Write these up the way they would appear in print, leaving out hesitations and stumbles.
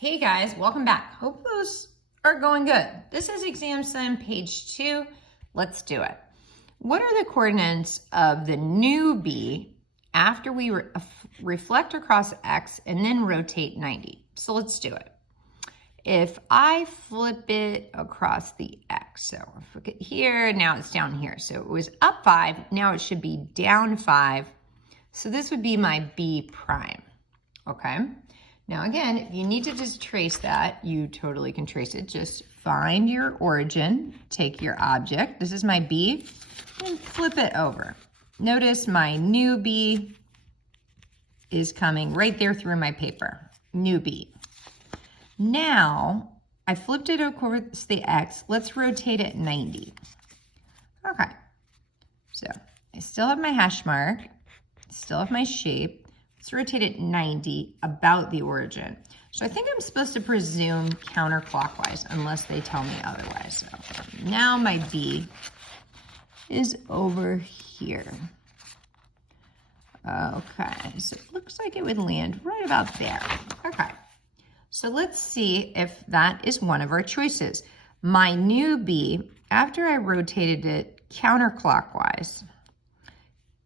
Hey guys, welcome back. Hope those are going good. This is exam sum page 2. Let's do it. What are the coordinates of the new B after we reflect across X and then rotate 90? So let's do it. If I flip it across the X, so if we get here, now it's down here. So it was up 5, now it should be down 5. So this would be my B prime, okay? Now again, if you need to just trace that, you totally can trace it. Just find your origin, take your object, this is my B, and flip it over. Notice my new B is coming right there through my paper, new B. Now, I flipped it across the X, let's rotate it 90. Okay, so I still have my hash mark, still have my shape. Let's rotate it 90 about the origin. So I think I'm supposed to presume counterclockwise unless they tell me otherwise. So now my B is over here. Okay, so it looks like it would land right about there. Okay, so let's see if that is one of our choices. My new B, after I rotated it counterclockwise,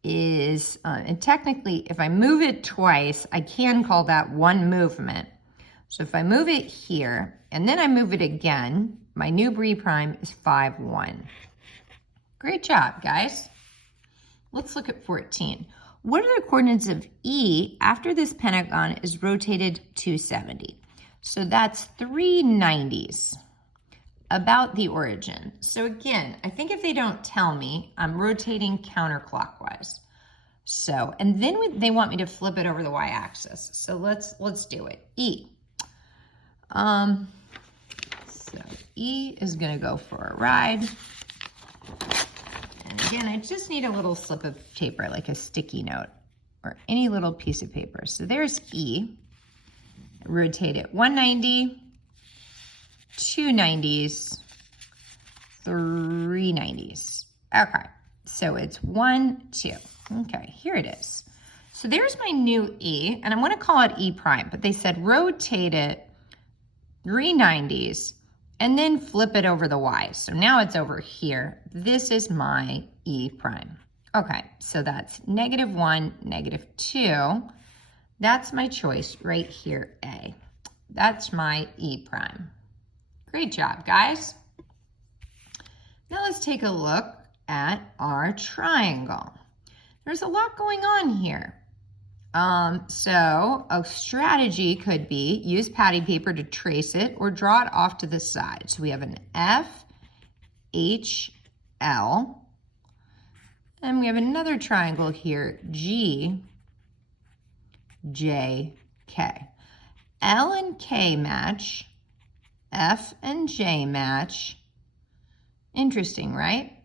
is, and technically if I move it twice, I can call that one movement. So if I move it here, and then I move it again, my new B prime is 5, 1. Great job, guys. Let's look at 14. What are the coordinates of E after this pentagon is rotated 270? So that's 3 90s. About the origin. So again, I think if they don't tell me, I'm rotating counterclockwise. So, and then they want me to flip it over the y-axis. So let's do it. E. So E is gonna go for a ride. And again, I just need a little slip of paper, like a sticky note or any little piece of paper. So there's E. Rotate it 190. 2 90s, 3 90s. Okay, so it's 1, 2. Okay, here it is. So there's my new E, and I'm gonna call it E prime, but they said rotate it 3 90s and then flip it over the Y. So now it's over here. This is my E prime. Okay, so that's -1, -2. That's my choice right here, A. That's my E prime. Great job, guys. Now let's take a look at our triangle. There's a lot going on here. So a strategy could be use patty paper to trace it or draw it off to the side. So we have an F, H, L, and we have another triangle here, G, J, K. L and K match. F and J match. Interesting, right?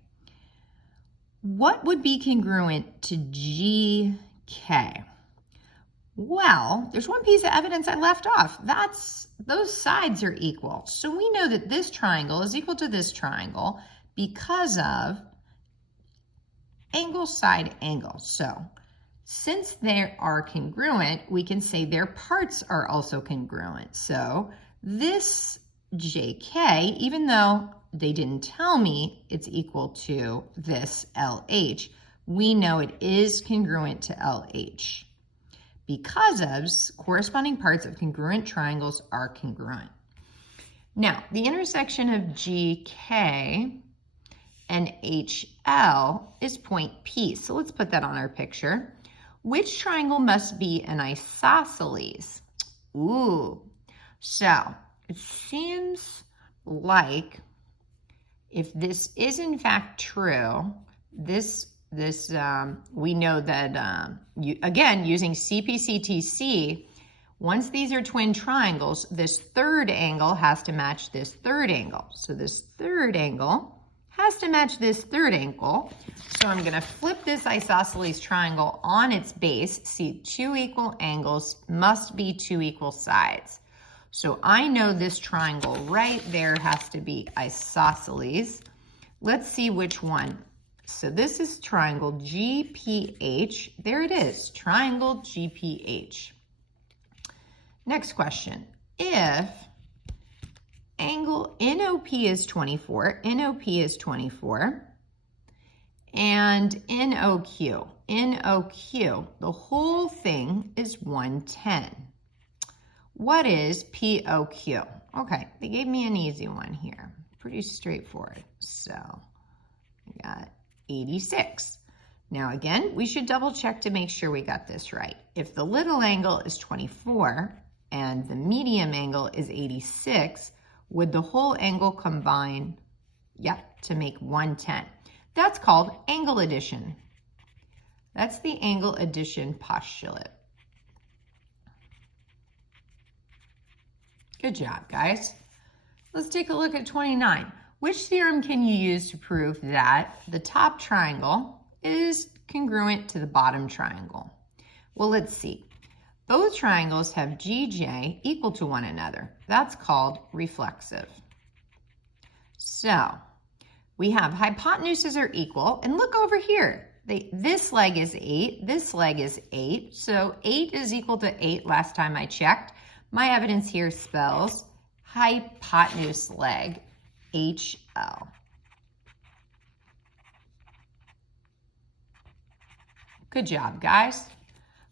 What would be congruent to GK? Well, there's one piece of evidence I left off. Those sides are equal. So we know that this triangle is equal to this triangle because of angle, side, angle. So since they are congruent, we can say their parts are also congruent. So this JK, even though they didn't tell me it's equal to this LH, we know it is congruent to LH because of corresponding parts of congruent triangles are congruent. Now, the intersection of GK and HL is point P. So let's put that on our picture. Which triangle must be an isosceles? Ooh, so it seems like if this is in fact true, we know that, again, using CPCTC, once these are twin triangles, this third angle has to match this third angle. So this third angle has to match this third angle. So I'm gonna flip this isosceles triangle on its base. See, 2 equal angles must be 2 equal sides. So I know this triangle right there has to be isosceles. Let's see which one. So this is triangle GPH. There it is, triangle GPH. Next question. if angle NOP is 24, NOP is 24, and NOQ, the whole thing is 110. What is POQ? Okay, they gave me an easy one here. Pretty straightforward. So I got 86. Now again, we should double check to make sure we got this right. If the little angle is 24 and the medium angle is 86, would the whole angle combine? Yep, to make 110. That's called angle addition. That's the angle addition postulate. Good job, guys. Let's take a look at 29. Which theorem can you use to prove that the top triangle is congruent to the bottom triangle? Well, let's see. Both triangles have GJ equal to one another. That's called reflexive. So we have hypotenuses are equal, and look over here. This leg is 8, this leg is 8, so 8 is equal to 8 last time I checked. My evidence here spells hypotenuse leg, HL. Good job, guys.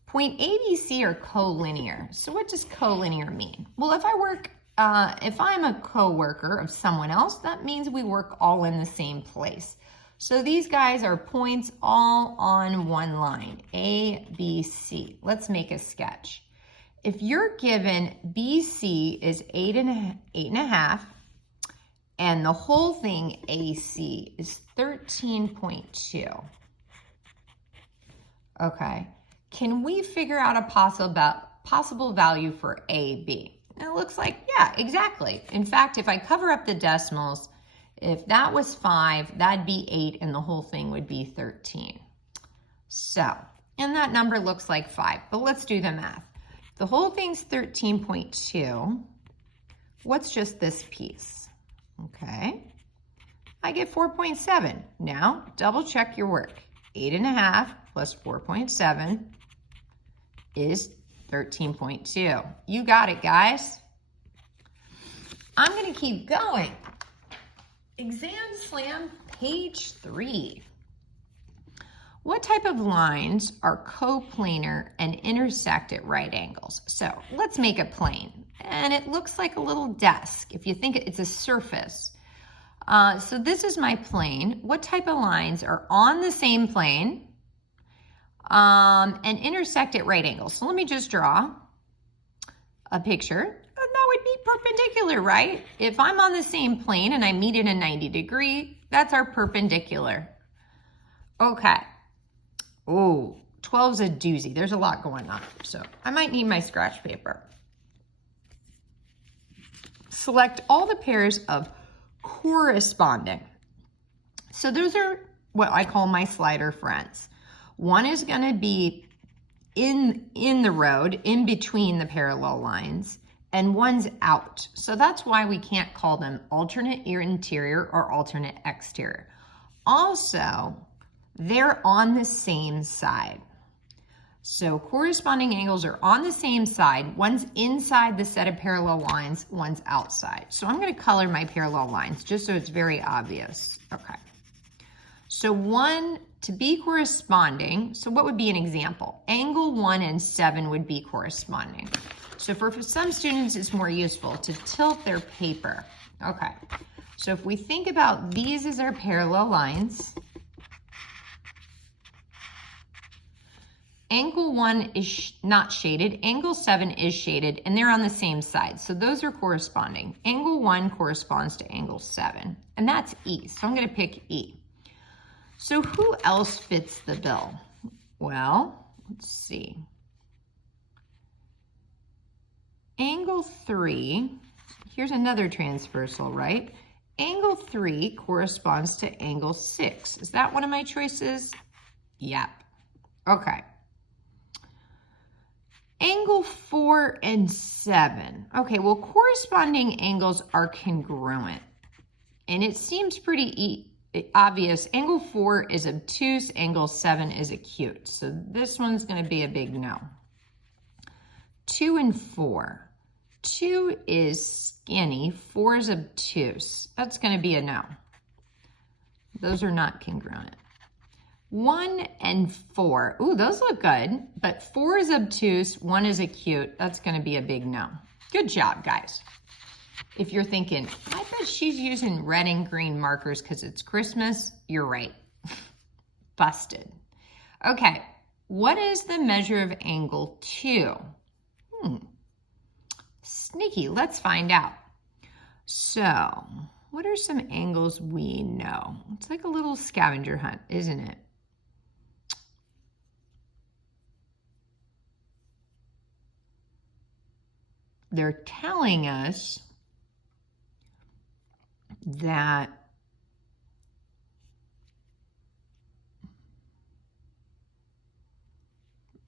Point A, B, C are collinear. So what does collinear mean? Well, if I'm a co-worker of someone else, that means we work all in the same place. So these guys are points all on one line, A, B, C. Let's make a sketch. If you're given BC is 8.5, and the whole thing AC is 13.2. Okay, can we figure out a possible value for AB? And it looks like, yeah, exactly. In fact, if I cover up the decimals, if that was 5, that'd be 8, and the whole thing would be 13. So, and that number looks like 5, but let's do the math. The whole thing's 13.2. What's just this piece? Okay, I get 4.7. Now, double check your work. 8.5 plus 4.7 is 13.2. You got it, guys. I'm going to keep going. Exam Slam, page 3. What type of lines are coplanar and intersect at right angles? So let's make a plane. And it looks like a little desk. If you think it's a surface. So this is my plane. What type of lines are on the same plane and intersect at right angles? So let me just draw a picture. That would be perpendicular, right? If I'm on the same plane and I meet in a 90 degree, that's our perpendicular. Okay. Oh, 12's a doozy. There's a lot going on. So I might need my scratch paper. Select all the pairs of corresponding. So those are what I call my slider friends. One is going to be in the road, in between the parallel lines, and one's out. So that's why we can't call them alternate interior or alternate exterior. Also, they're on the same side. So corresponding angles are on the same side. One's inside the set of parallel lines, one's outside. So I'm going to color my parallel lines just so it's very obvious. Okay. So one to be corresponding, so what would be an example? Angle 1 and 7 would be corresponding. So for some students, it's more useful to tilt their paper. Okay. So if we think about these as our parallel lines, angle 1 is not shaded, angle 7 is shaded, and they're on the same side. So those are corresponding. Angle 1 corresponds to angle 7, and that's E. So I'm going to pick E. So who else fits the bill? Well, let's see. Angle 3, here's another transversal, right? Angle 3 corresponds to angle 6. Is that one of my choices? Yep. Okay. Angle 4 and 7. Okay, well, corresponding angles are congruent. And it seems pretty obvious. Angle 4 is obtuse, angle 7 is acute. So this one's going to be a big no. 2 and 4. 2 is skinny, 4 is obtuse. That's going to be a no. Those are not congruent. 1 and 4, ooh, those look good, but 4 is obtuse, 1 is acute. That's going to be a big no. Good job, guys. If you're thinking, I bet she's using red and green markers because it's Christmas, you're right. Busted. Okay, what is the measure of angle 2? Sneaky, let's find out. So, what are some angles we know? It's like a little scavenger hunt, isn't it? They're telling us that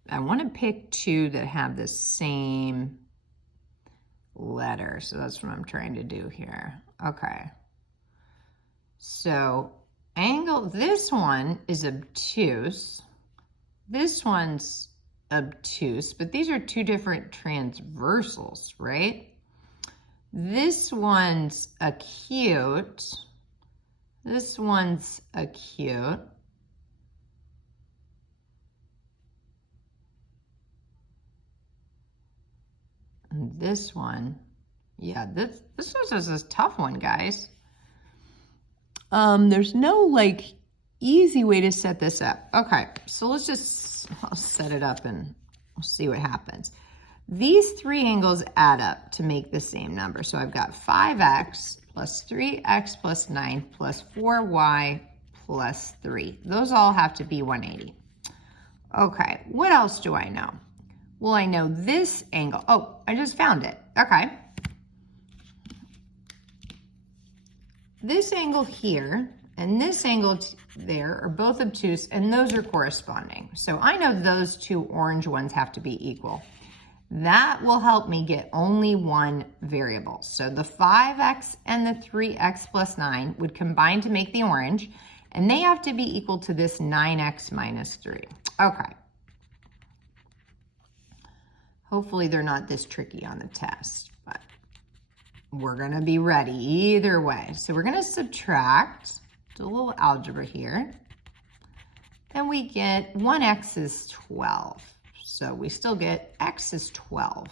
I want to pick 2 that have the same letter. So that's what I'm trying to do here. Okay. So angle, this one is obtuse. This one's obtuse, but these are 2 different transversals, right? This one's acute. This one's acute. And this one, yeah, this was a tough one, guys. There's no like easy way to set this up. Okay, so I'll set it up and we'll see what happens. These 3 angles add up to make the same number. So I've got 5x plus 3x plus 9 plus 4y plus 3. Those all have to be 180. Okay, what else do I know? Well, I know this angle. Oh, I just found it. Okay. This angle here and this angle there are both obtuse, and those are corresponding. So I know those 2 orange ones have to be equal. That will help me get only one variable. So the 5x and the 3x plus 9 would combine to make the orange, and they have to be equal to this 9x minus 3. Okay. Hopefully they're not this tricky on the test, but we're going to be ready either way. So we're going to subtract, do a little algebra here, and we get 1x is 12. So we still get x is 12.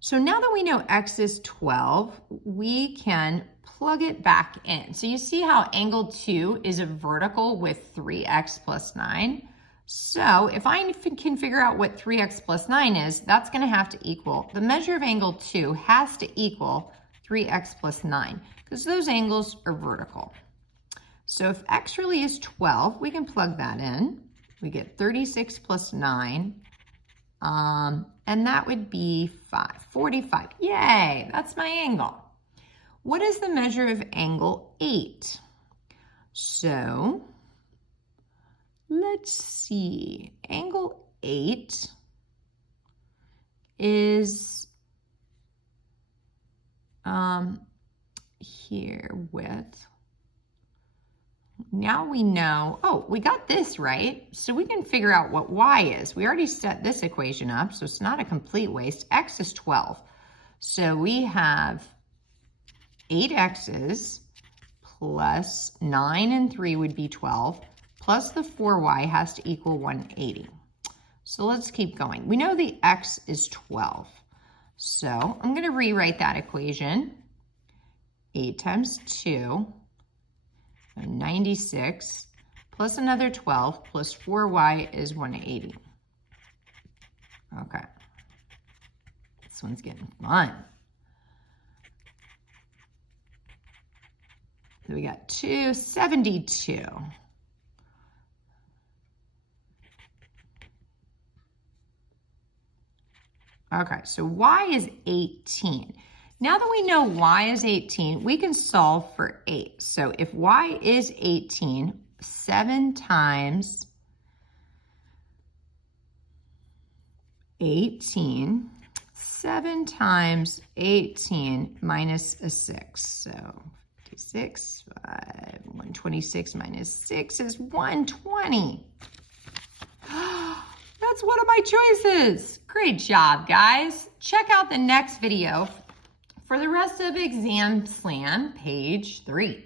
So now that we know x is 12, we can plug it back in. So you see how angle 2 is a vertical with 3x plus 9? So if I can figure out what 3x plus 9 is, that's going to have to equal, the measure of angle 2 has to equal 3x plus 9, because those angles are vertical. So if x really is 12, we can plug that in. We get 36 plus 9, and that would be 45. Yay, that's my angle. What is the measure of angle 8? So let's see, angle 8 is here with, now we know, oh, we got this right, so we can figure out what y is. We already set this equation up, so it's not a complete waste. X is 12. So we have 8 x's plus 9 and 3 would be 12, plus the 4y has to equal 180. So let's keep going. We know the x is 12. So I'm going to rewrite that equation. 8 times 2, 96, plus another 12, plus 4y is 180. Okay. This one's getting fun. So we got 272. Okay, so y is 18. Now that we know y is 18, we can solve for 8. So if y is 18, 7 times 18, 7 times 18 minus a 6. So 56, 126 minus 6 is 120. That's one of my choices. Great job, guys. Check out the next video for the rest of Exam Slam, page 3.